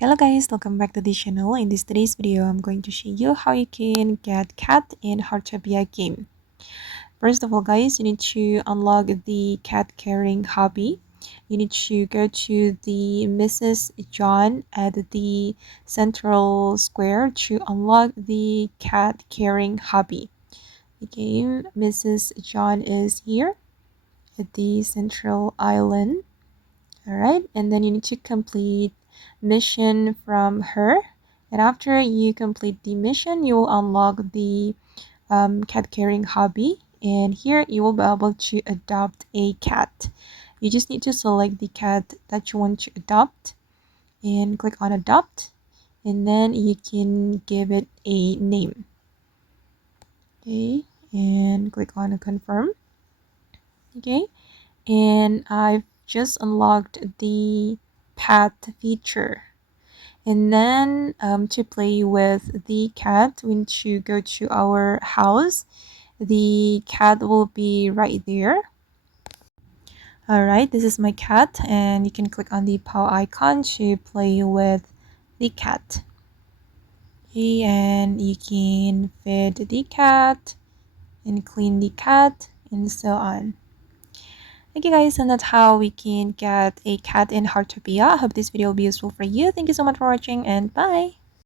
Hello guys, welcome back to the channel. In this today's video, I'm going to show you how you can get cat in Heartopia game. First of all guys, you need to unlock the cat carrying hobby. You need to go to the Mrs. John at the central square to unlock the cat carrying hobby. Okay, Mrs. John is here at the central island. Alright, and then you need to complete mission from her, and after you complete the mission you will unlock the cat carrying hobby, and here you will be able to adopt a cat. You just need to select the cat that you want to adopt and click on adopt, and then you can give it a name. Okay, and click on confirm. Okay, and I've just unlocked the pet feature. And then to play with the cat, we need to go to our house. The cat will be right there. Alright, this is my cat, and you can click on the paw icon to play with the cat. Okay, and you can feed the cat and clean the cat and so on. Okay guys, and that's how we can get a cat in Heartopia. I hope this video will be useful for you. Thank you so much for watching, and bye!